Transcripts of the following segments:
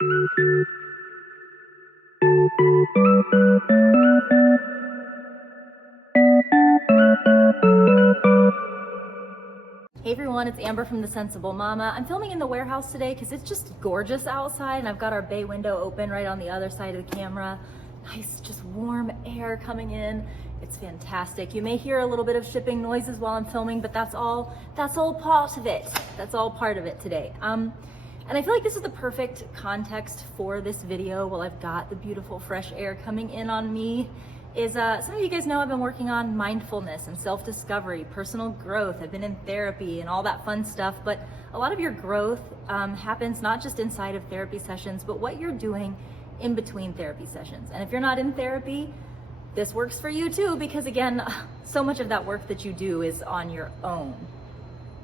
Hey everyone, it's Amber from the Sensible Mama. I'm filming in the warehouse today because it's just gorgeous outside and I've got our bay window open right on the other side of the camera. Nice, just warm air coming in. It's fantastic. You may hear a little bit of shipping noises while I'm filming, but that's all part of it. That's all part of it today. And I feel like this is the perfect context for this video while I've got the beautiful fresh air coming in on me. Some of you guys know I've been working on mindfulness and self-discovery, personal growth. I've been in therapy and all that fun stuff, but a lot of your growth happens not just inside of therapy sessions, but what you're doing in between therapy sessions. And if you're not in therapy, this works for you too, because again, so much of that work that you do is on your own,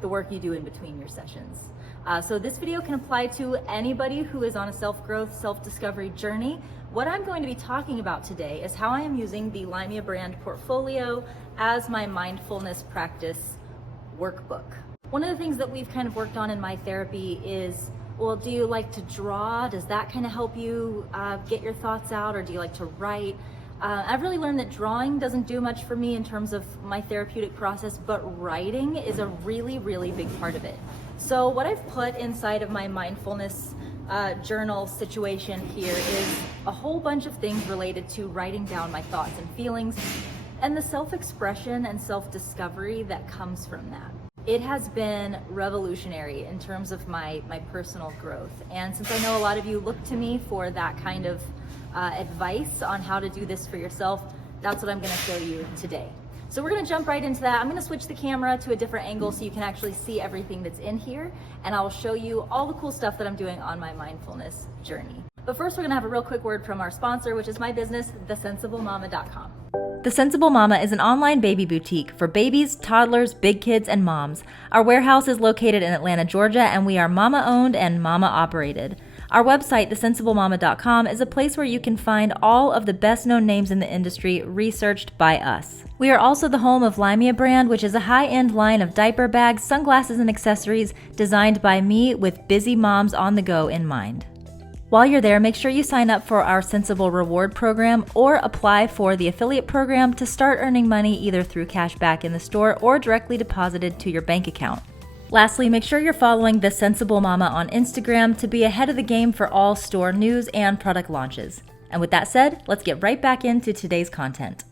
the work you do in between your sessions. So this video can apply to anybody who is on a self-growth, self-discovery journey. What I'm going to be talking about today is how I am using the LYMIA brand portfolio as my mindfulness practice workbook. One of the things that we've kind of worked on in my therapy is, well, do you like to draw? Does that kind of help you get your thoughts out, or do you like to write? I've really learned that drawing doesn't do much for me in terms of my therapeutic process, but writing is a really, really big part of it. So what I've put inside of my mindfulness journal situation here is a whole bunch of things related to writing down my thoughts and feelings and the self-expression and self-discovery that comes from that. It has been revolutionary in terms of my personal growth. And since I know a lot of you look to me for that kind of advice on how to do this for yourself, that's what I'm going to show you today. So we're going to jump right into that. I'm going to switch the camera to a different angle so you can actually see everything that's in here, and I'll show you all the cool stuff that I'm doing on my mindfulness journey. But first, we're going to have a real quick word from our sponsor, which is my business, thesensiblemama.com. The Sensible Mama is an online baby boutique for babies, toddlers, big kids, and moms. Our warehouse is located in Atlanta, Georgia, and we are mama-owned and mama-operated. Our website, thesensiblemama.com, is a place where you can find all of the best-known names in the industry researched by us. We are also the home of LYMIA brand, which is a high-end line of diaper bags, sunglasses, and accessories designed by me with busy moms on the go in mind. While you're there, make sure you sign up for our Sensible Reward program or apply for the affiliate program to start earning money either through cash back in the store or directly deposited to your bank account. Lastly, make sure you're following The Sensible Mama on Instagram to be ahead of the game for all store news and product launches. And with that said, let's get right back into today's content.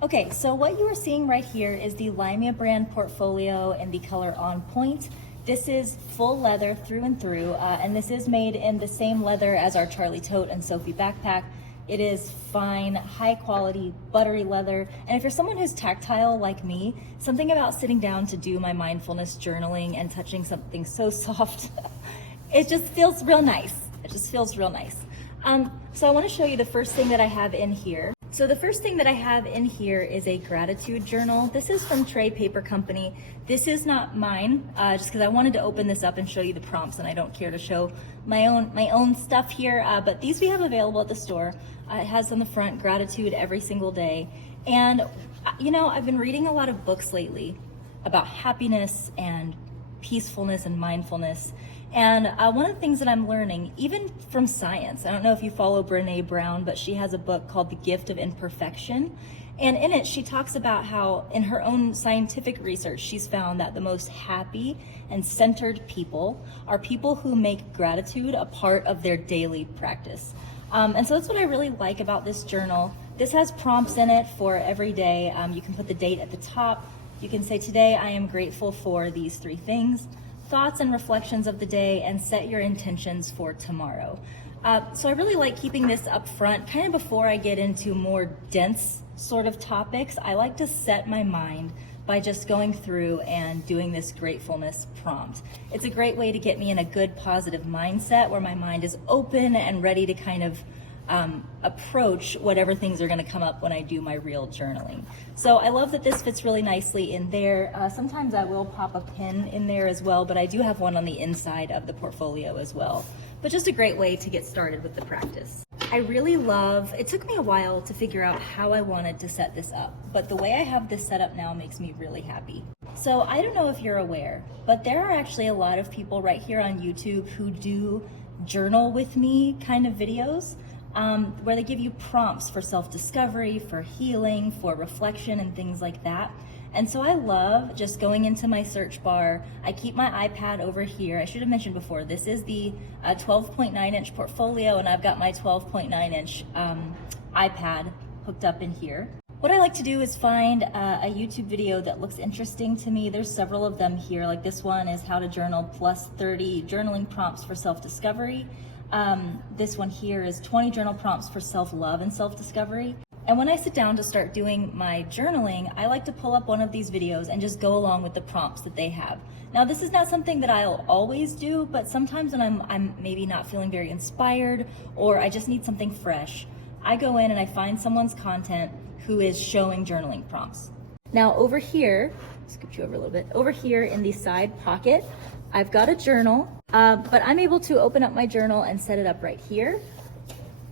Okay, so what you are seeing right here is the LYMIA brand portfolio in the color On Point. This is full leather through and through, and this is made in the same leather as our Charlie tote and Sophie backpack. It is fine, high quality, buttery leather. And if you're someone who's tactile like me, something about sitting down to do my mindfulness journaling and touching something so soft, it just feels real nice. It just feels real nice. So I want to show you the first thing that I have in here. So the first thing that I have in here is a gratitude journal. This is from Tray Paper Company. This is not mine, just because I wanted to open this up and show you the prompts, and I don't care to show my own stuff here. But these we have available at the store. It has on the front gratitude every single day. And you know, I've been reading a lot of books lately about happiness and peacefulness and mindfulness. And one of the things that I'm learning, even from science, I don't know if you follow Brené Brown, but she has a book called The Gift of Imperfection. And in it, she talks about how in her own scientific research, she's found that the most happy and centered people are people who make gratitude a part of their daily practice. And so that's what I really like about this journal. This has prompts in it for every day. You can put the date at the top. You can say, today I am grateful for these 3 things. Thoughts and reflections of the day, and set your intentions for tomorrow. So I really like keeping this up front, kind of before I get into more dense sort of topics. I like to set my mind by just going through and doing this gratefulness prompt. It's a great way to get me in a good positive mindset where my mind is open and ready to kind of approach whatever things are going to come up when I do my real journaling. So I love that this fits really nicely in there. Sometimes I will pop a pin in there as well, but I do have one on the inside of the portfolio as well. But just a great way to get started with the practice. I really love, it took me a while to figure out how I wanted to set this up, but the way I have this set up now makes me really happy. So I don't know if you're aware, but there are actually a lot of people right here on YouTube who do journal with me kind of videos, where they give you prompts for self-discovery, for healing, for reflection, and things like that. And so I love just going into my search bar. I keep my iPad over here. I should have mentioned before, this is the 12.9-inch portfolio, and I've got my 12.9-inch iPad hooked up in here. What I like to do is find a YouTube video that looks interesting to me. There's several of them here. Like this one is how to journal plus 30 journaling prompts for self-discovery. This one here is 20 journal prompts for self-love and self-discovery. And when I sit down to start doing my journaling, I like to pull up one of these videos and just go along with the prompts that they have. Now, this is not something that I'll always do, but sometimes when I'm maybe not feeling very inspired, or I just need something fresh, I go in and I find someone's content who is showing journaling prompts. Now over here, scoot you over a little bit, over here in the side pocket, I've got a journal, but I'm able to open up my journal and set it up right here.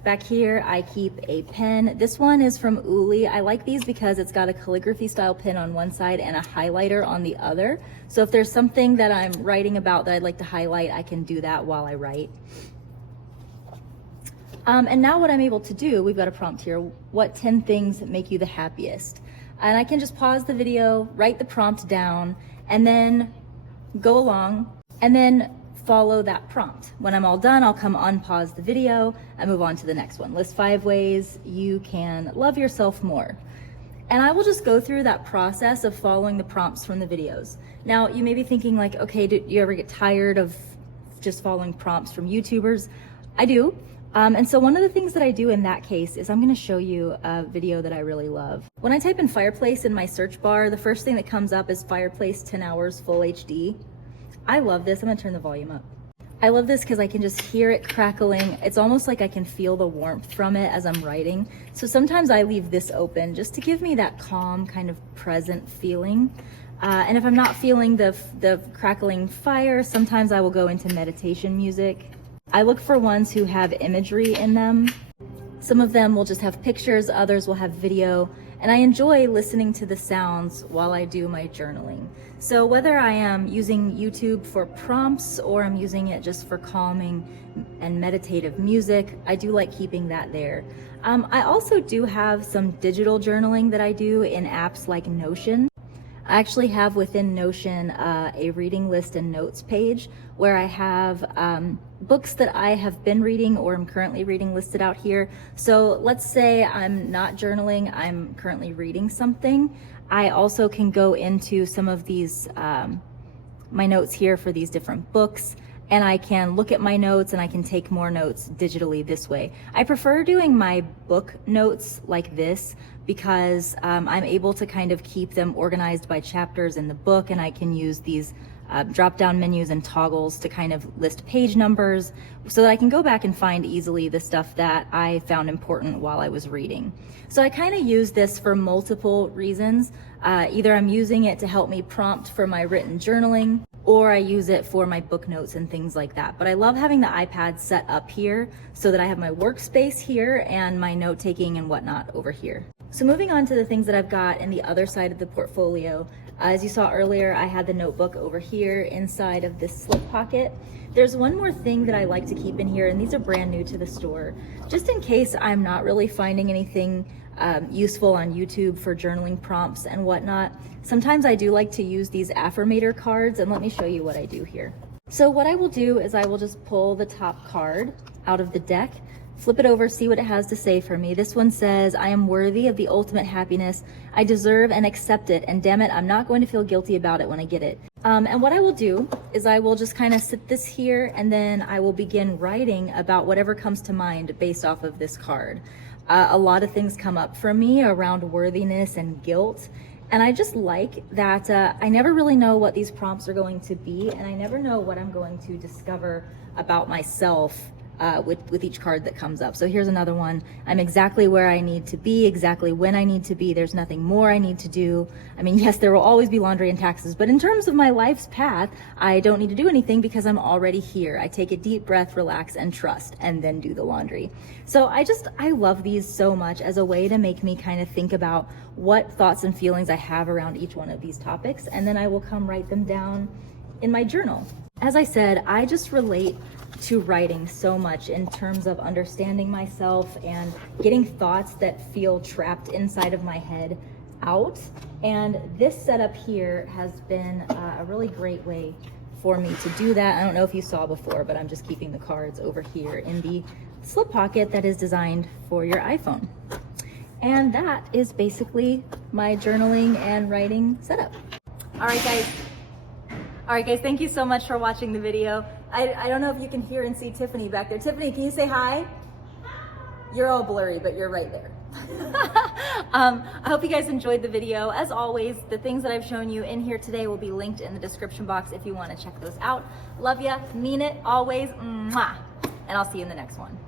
Back here, I keep a pen. This one is from Uli. I like these because it's got a calligraphy style pen on one side and a highlighter on the other. So if there's something that I'm writing about that I'd like to highlight, I can do that while I write. And now what I'm able to do, we've got a prompt here, what 10 things make you the happiest? And I can just pause the video, write the prompt down, and then go along, and then follow that prompt. When I'm all done, I'll come unpause the video and move on to the next one. List 5 ways you can love yourself more. And I will just go through that process of following the prompts from the videos. Now, you may be thinking like, okay, do you ever get tired of just following prompts from YouTubers? I do. And so one of the things that I do in that case is I'm going to show you a video that I really love. When I type in fireplace in my search bar, the first thing that comes up is fireplace 10 hours full HD. I love this. I'm going to turn the volume up. I love this because I can just hear it crackling. It's almost like I can feel the warmth from it as I'm writing. So sometimes I leave this open just to give me that calm kind of present feeling. And if I'm not feeling the crackling fire, sometimes I will go into meditation music. I look for ones who have imagery in them. Some of them will just have pictures, others will have video, and I enjoy listening to the sounds while I do my journaling. So whether I am using YouTube for prompts or I'm using it just for calming and meditative music, I do like keeping that there. I also do have some digital journaling that I do in apps like Notion. I actually have within Notion a reading list and notes page where I have books that I have been reading or am currently reading listed out here. So let's say I'm not journaling, I'm currently reading something. I also can go into some of these, my notes here for these different books, and I can look at my notes and I can take more notes digitally this way. I prefer doing my book notes like this because I'm able to kind of keep them organized by chapters in the book, and I can use these drop-down menus and toggles to kind of list page numbers so that I can go back and find easily the stuff that I found important while I was reading. So I kind of use this for multiple reasons. Either I'm using it to help me prompt for my written journaling, or I use it for my book notes and things like that. But I love having the iPad set up here so that I have my workspace here and my note-taking and whatnot over here. So moving on to the things that I've got in the other side of the portfolio, as you saw earlier, I had the notebook over here inside of this slip pocket. There's one more thing that I like to keep in here, and these are brand new to the store. Just in case I'm not really finding anything useful on YouTube for journaling prompts and whatnot, sometimes I do like to use these affirmator cards, and let me show you what I do here. So what I will do is I will just pull the top card out of the deck, flip it over, see what it has to say for me. This one says, I am worthy of the ultimate happiness. I deserve and accept it, and damn it, I'm not going to feel guilty about it when I get it. And what I will do is I will just kind of sit this here, and then I will begin writing about whatever comes to mind based off of this card. A lot of things come up for me around worthiness and guilt, and I just like that I never really know what these prompts are going to be, and I never know what I'm going to discover about myself with each card that comes up. So here's another one. I'm exactly where I need to be, exactly when I need to be. There's nothing more I need to do. I mean, yes, there will always be laundry and taxes, but in terms of my life's path, I don't need to do anything because I'm already here. I take a deep breath, relax, and trust, and then do the laundry. So I love these so much as a way to make me kind of think about what thoughts and feelings I have around each one of these topics, and then I will come write them down in my journal. As I said, I just relate to writing so much in terms of understanding myself and getting thoughts that feel trapped inside of my head out. And this setup here has been a really great way for me to do that. I don't know if you saw before, but I'm just keeping the cards over here in the slip pocket that is designed for your iPhone. And that is basically my journaling and writing setup. All right, guys, thank you so much for watching the video. I don't know if you can hear and see Tiffany back there. Tiffany, can you say hi? You're all blurry, but you're right there. I hope you guys enjoyed the video. As always, the things that I've shown you in here today will be linked in the description box if you want to check those out. Love ya, mean it, always, mwah. And I'll see you in the next one.